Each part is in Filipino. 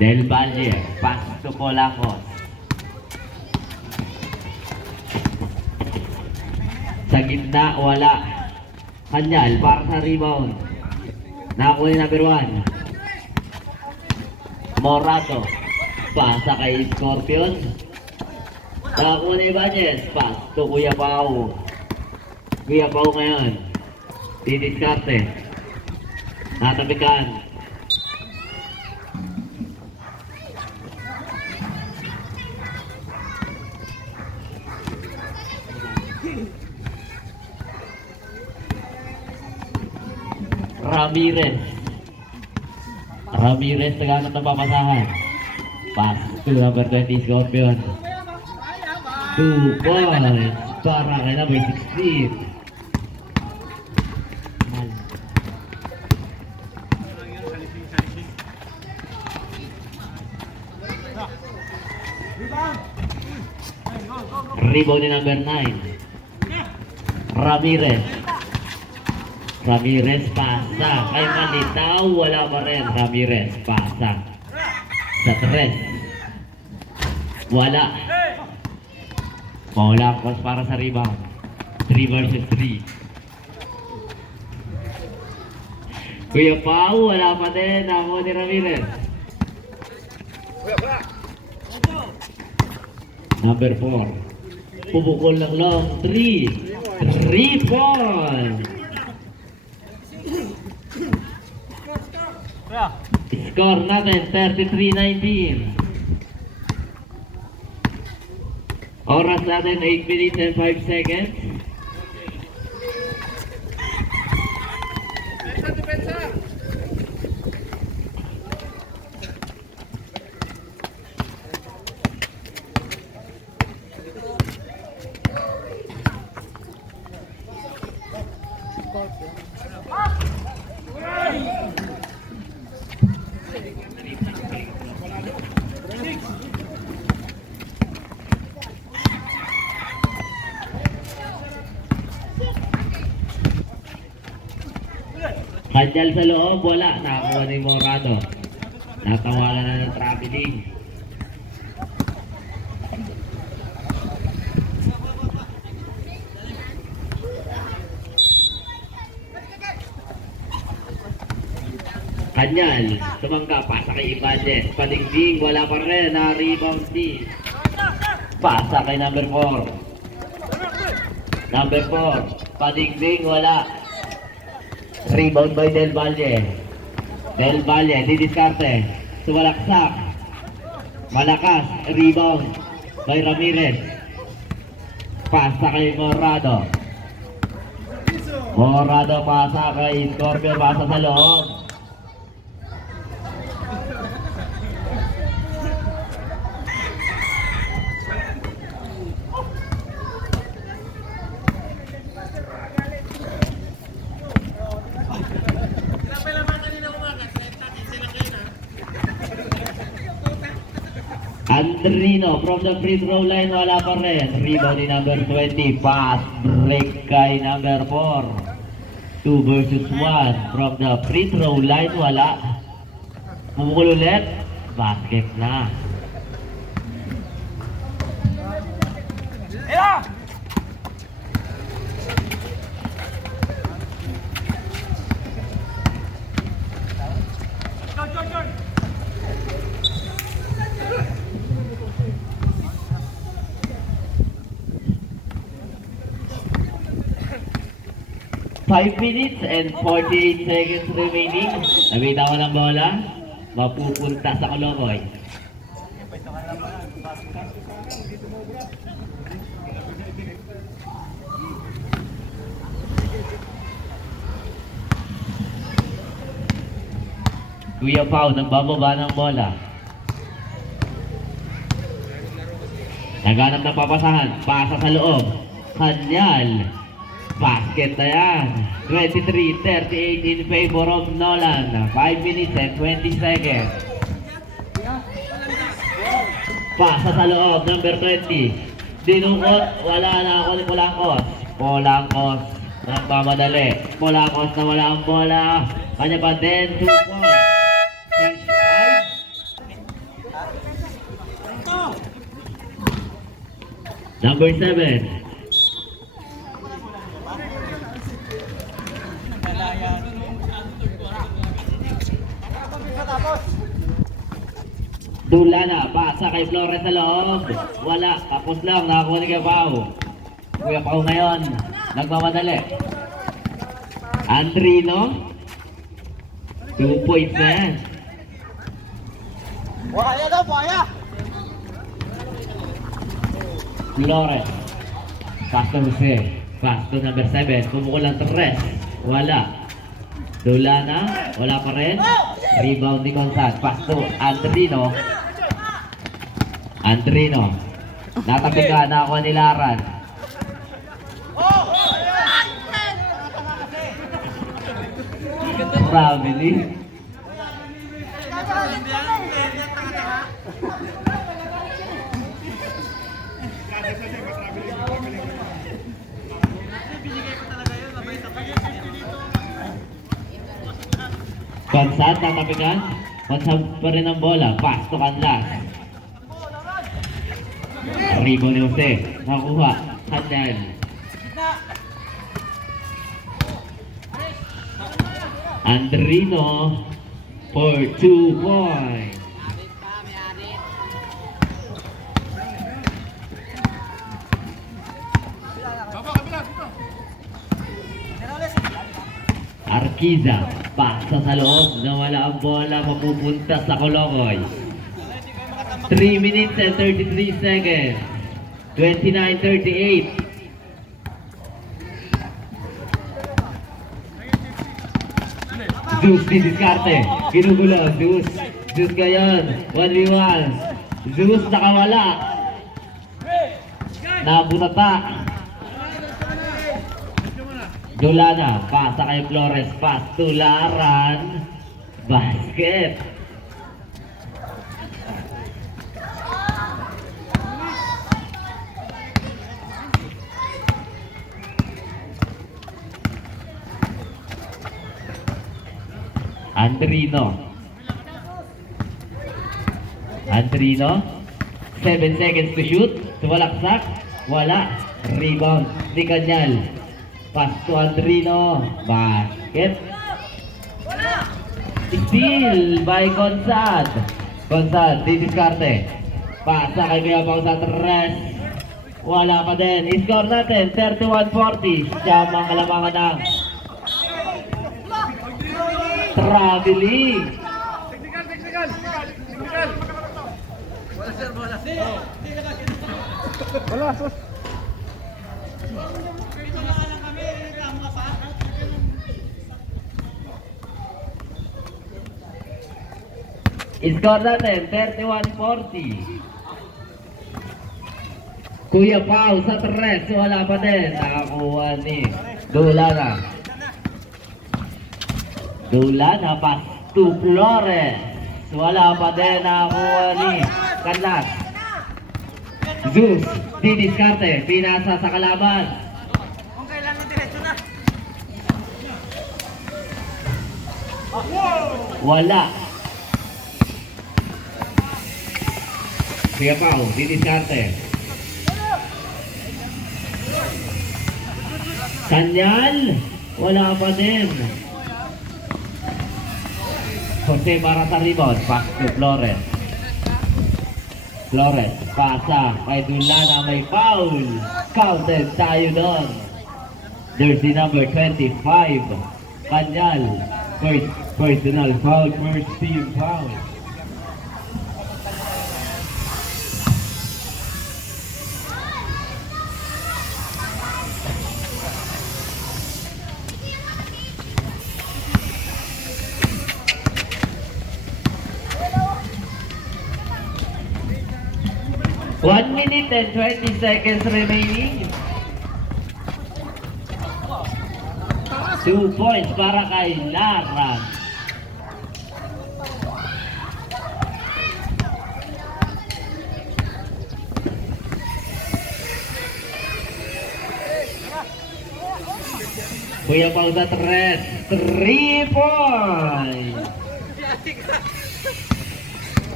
Del Valle, pass to Polanco. Sa gitna, wala. Kanyal, para sa rebound. Nakakuha ni number 1. Morato. Pasa kay Scorpion. Nakakuha ni Ibanez. Pass to Kuya Pao. Kuya Pao ngayon. Didiskarte. Natapikan. Ramirez naghanap ng papasahan. Pass to number 20 Scorpion. 2 points para kay number 16. Rebound ni number 9. Ramirez pasa kay Malitaw, wala pa rin. Ramirez pasa sa 3, wala. Polanco para sa rebound. 3 versus 3. Kuya Pao, wala pa din. Ako ni Ramirez. Number 4. Pupukol ng long 3 points. Score natin 33-19. Oras natin 8 minutes and 5 seconds. Kanyal sa loob, wala. Nakakuha ni Morado. Natawalan na ng traveling. Kanyal, tumangga, pasa kay Ibanez. Padingding, wala pa rin. Na-rebound din. Pasa kay number 4. Number 4, padingding, wala. Rebound by Del Valle. Del Valle, didiskarte. Sumalaksak. Malakas. Rebound by Ramirez. Pasa kay Morado. Morado pasa kay Scorpion. Pasa sa loob. Andrino from the free throw line, wala pa rin. Rebound ni number 20. Pass break kay number 4. 2 versus 1 from the free throw line, wala. Pumukul ulit. Basket na. 5 minutes and 48 seconds remaining. Nabitawan ng bola. Mapupunta sa Kolokoy. Kuya Pao, nagbababa ng bola. Naghanap ng papasahan. Pasa sa loob. Kanyal. Basket na yan. 23-38 in favor of Nolan. 5 minutes and 20 seconds. Pasa sa loob, number 20. Dinukot, wala na ako ni Polangkos. Polangkos, nagmamadali. Polangkos na wala ang bola. Kanya pa din, 2 points. 6-5. Number 7. Dulana, pasa kay Flores sa loob. Wala, tapos lang, nakakuha ni Kuya Pao. Kuya Pao ngayon, nagmamadali. Andrino. 2 points na yan. Buhaya daw, buhaya! Flores. Pass to Jose. Pass to number 7. Kumukulang 3. Wala. Dulana. Wala pa rin. Rebound ni Consad. Pass to Andrino. Andrino. Natabi ka. Nakakuha ni Laran. Family. Consad, tatapikan. Consad pa rin ang bola. Pass to Canlas. Rebound ni Jose. Nakuha. Handel. Andrino for 2 points. Arquiza, pasa sa loob, nawala ang bola, mapupunta sa Kolokoy. 3 minutes and 33 seconds. 29-38. Zeus di diskarte. Ginugulo. Zeus. Zeus ngayon. 1v1. Zeus nakawala. Nabutata. Dulana. Pasa kay Flores. Pass to Laran. Basket. Andrino. 7 seconds to shoot. Tumalaksak. Wala. Rebound ni Kanyal. Pass to Andrino. Basket. Steal by Consad. Consad, didiskarte. Pasa kay Kuya Pao sa 3. Wala pa din. I-score natin. 31-40. Siyam ang kalamangan ng Traveling. Bola sir, bola. Wala, sus. I-score natin, 31-40. Kuya Pao sa 3, wala pa din. Nakakuha ni Dulana. Dulana, pass to Flores. Wala pa din. Nakakuha ni Canlas. Zeus, didiskarte. Pinasa sa kalaban. Kung kailangan diretso na. Wala. Kuya Pao, didiskarte. Kanyal, wala pa din. Jose para sa rebound, pass to Flores. Flores, pasa kay Dulana, may foul. Counted tayo doon. Jersey number 25. Kanyal, first personal foul, first team foul. One minute and 20 seconds remaining. 2 points para kay Laran. Kuya Pao sa 3 points.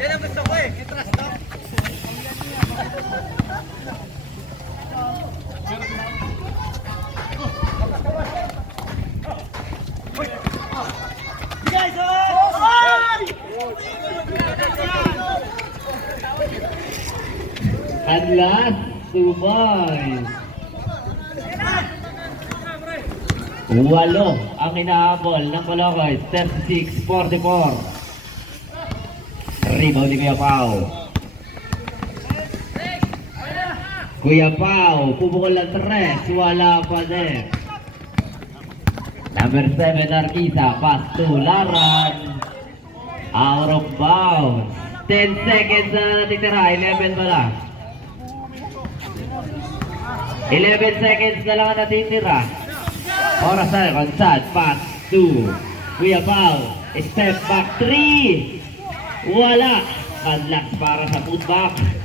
Yan ang gusto ko eh. I-trust talk. Guys, oh! And last, 2 points. 8 ang inahabol ng Balokoy. 36-44. Rebound ni Kuya Pao. Kuya Pao, pumukol ng 3. Wala pa din. Number 7, Narkisa. Pass to Laran. Out of bounds. 10 seconds na natitira. 11 pa lang. 11 seconds na lang ang natitira. Oras na, Consad. Pass to Kuya Pao. Step back 3. Wala. Padlak para sa putback.